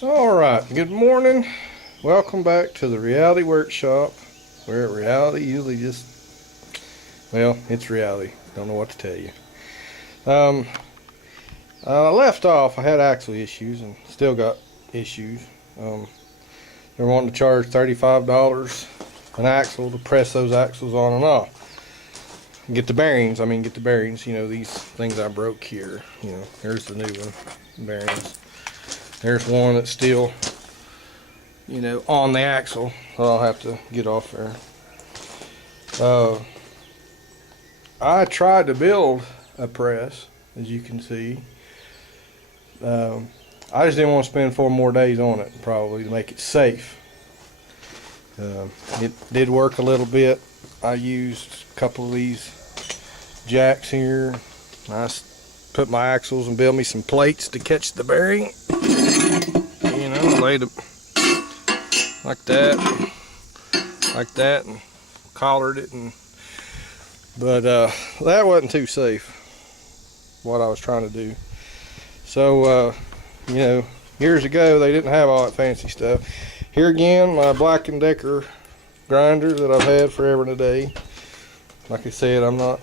Alright, good morning. Welcome back to the Reality Workshop, where reality usually just, well, it's reality. Don't know what to tell you. I left off, I had axle issues and still got issues. They're wanting to charge $35 an axle to press those axles on and off. Get the bearings, these things I broke here. Here's the new one, bearings. There's one that's still, on the axle. I'll have to get off there. I tried to build a press, as you can see. I just didn't want to spend 4 more days on it, probably, to make it safe. It did work a little bit. I used a couple of these jacks here. I put my axles and built me some plates to catch the bearing. Laid them like that, and collared it, but that wasn't too safe, what I was trying to do. So, years ago they didn't have all that fancy stuff. Here again, my Black & Decker grinder that I've had forever and a day. Like I said, I'm not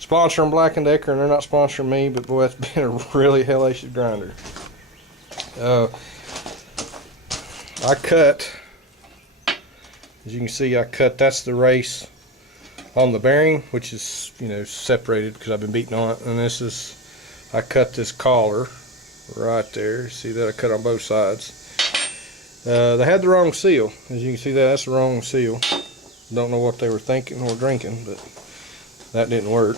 sponsoring Black & Decker, and they're not sponsoring me, but boy, it's been a really hellacious grinder. I cut, as you can see, that's the race on the bearing, which is, separated because I've been beating on it. And I cut this collar right there. See that? I cut on both sides. They had the wrong seal. As you can see, that's the wrong seal. Don't know what they were thinking or drinking, but that didn't work.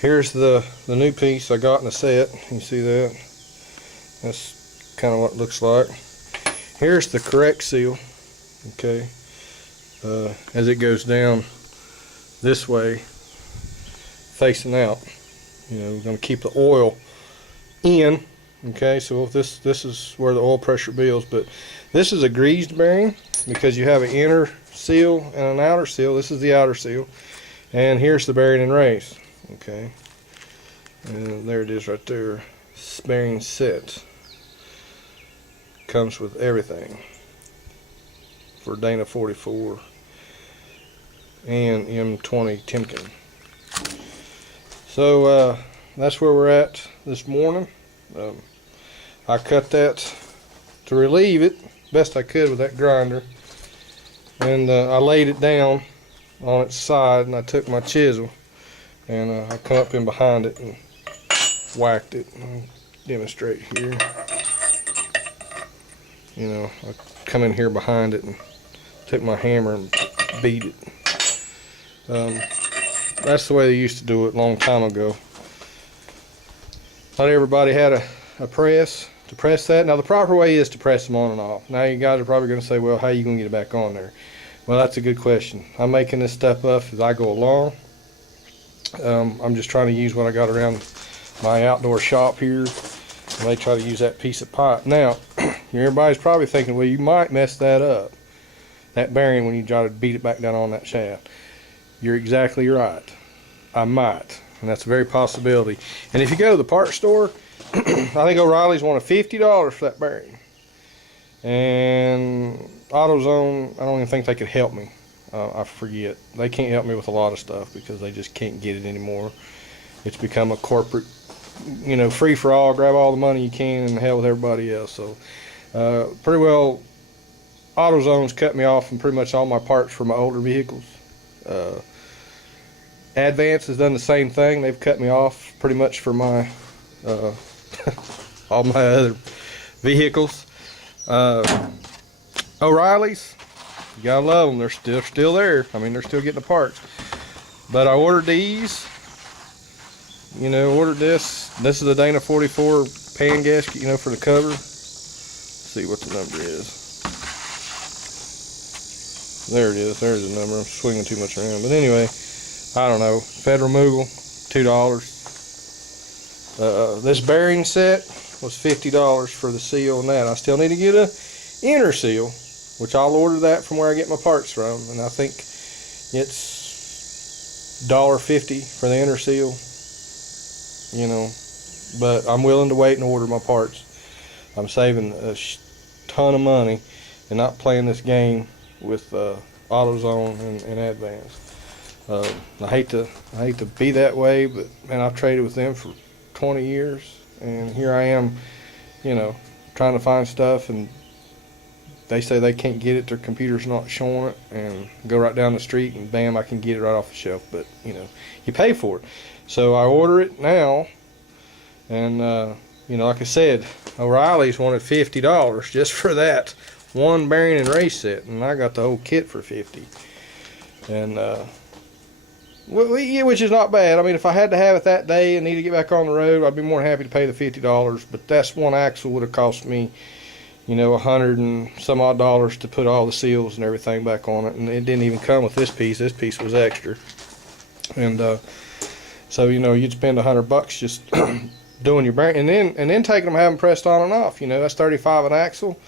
Here's the new piece I got in the set. You see that? That's kind of what it looks like. Here's the correct seal, okay, as it goes down this way, facing out. We're going to keep the oil in, okay, so this is where the oil pressure builds, but this is a greased bearing because you have an inner seal and an outer seal. This is the outer seal, and here's the bearing and race, okay, and there it is right there, bearing set. Comes with everything for Dana 44 and M20 Timken. So that's where we're at this morning. I cut that to relieve it best I could with that grinder, and I laid it down on its side, and I took my chisel and I come up in behind it and whacked it. I'll demonstrate here. I come in here behind it and took my hammer and beat it. That's the way they used to do it a long time ago. Not everybody had a press to press that. Now the proper way is to press them on and off. Now you guys are probably going to say, well, how are you going to get it back on there? Well, that's a good question. I'm making this stuff up as I go along. I'm just trying to use what I got around my outdoor shop here. And they try to use that piece of pipe. Now, everybody's probably thinking, well, you might mess that up, that bearing, when you try to beat it back down on that shaft. You're exactly right. I might, and that's a very possibility. And if you go to the parts store, I think O'Reilly's wanted $50 for that bearing. And AutoZone, I don't even think they could help me. I forget. They can't help me with a lot of stuff because they just can't get it anymore. It's become a corporate, free for all, grab all the money you can and hell with everybody else. So pretty well AutoZone's cut me off from pretty much all my parts for my older vehicles. Advance has done the same thing. They've cut me off pretty much for my all my other vehicles. O'Reilly's, you gotta love them. They're still there. They're still getting the parts. But I ordered these. Ordered this. This is a Dana 44 pan gasket, for the cover. Let's see what the number is. There it is. There's the number. I'm swinging too much around. But anyway, I don't know. Federal Moogle, $2. This bearing set was $50 for the seal and that. I still need to get a inner seal, which I'll order that from where I get my parts from. And I think it's $1.50 for the inner seal. But I'm willing to wait and order my parts. I'm saving a ton of money and not playing this game with AutoZone and Advance. I hate to be that way, but man, I've traded with them for 20 years, and here I am, trying to find stuff, and they say they can't get it, their computer's not showing it, and go right down the street and bam, I can get it right off the shelf. But you pay for it. So I order it now, and like I said, O'Reilly's wanted $50 just for that one bearing and race set, and I got the whole kit for $50. And which is not bad. I mean, if I had to have it that day and need to get back on the road, I'd be more than happy to pay the $50. But that's one axle would have cost me, $100 and some odd dollars to put all the seals and everything back on it, and it didn't even come with this piece. This piece was extra, and so you'd spend $100 just doing your bearing, and then taking them, having them pressed on and off. That's $35 an axle.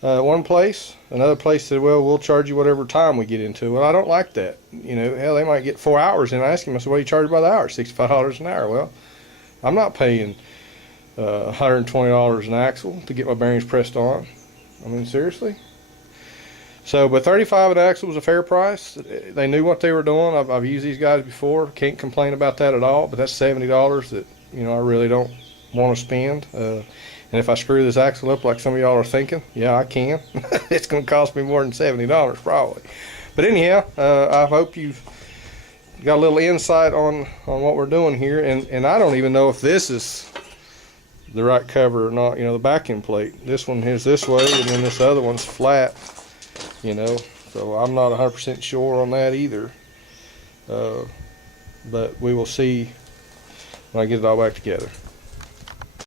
One place, another place said, well, we'll charge you whatever time we get into it. Well, I don't like that. Hell, they might get 4 hours, and I ask them, I said, what do you charge by the hour? $65 an hour. Well, I'm not paying $120 an axle to get my bearings pressed on. I mean, seriously? So, but $35 an axle was a fair price. They knew what they were doing. I've used these guys before. Can't complain about that at all. But that's $70 that I really don't want to spend. And if I screw this axle up like some of y'all are thinking, yeah, I can. It's going to cost me more than $70 probably. But anyhow, I hope you've got a little insight on what we're doing here. And I don't even know if this is the right cover or not. The back end plate. This one is this way, and then this other one's flat. So I'm not 100% sure on that either. But we will see when I get it all back together.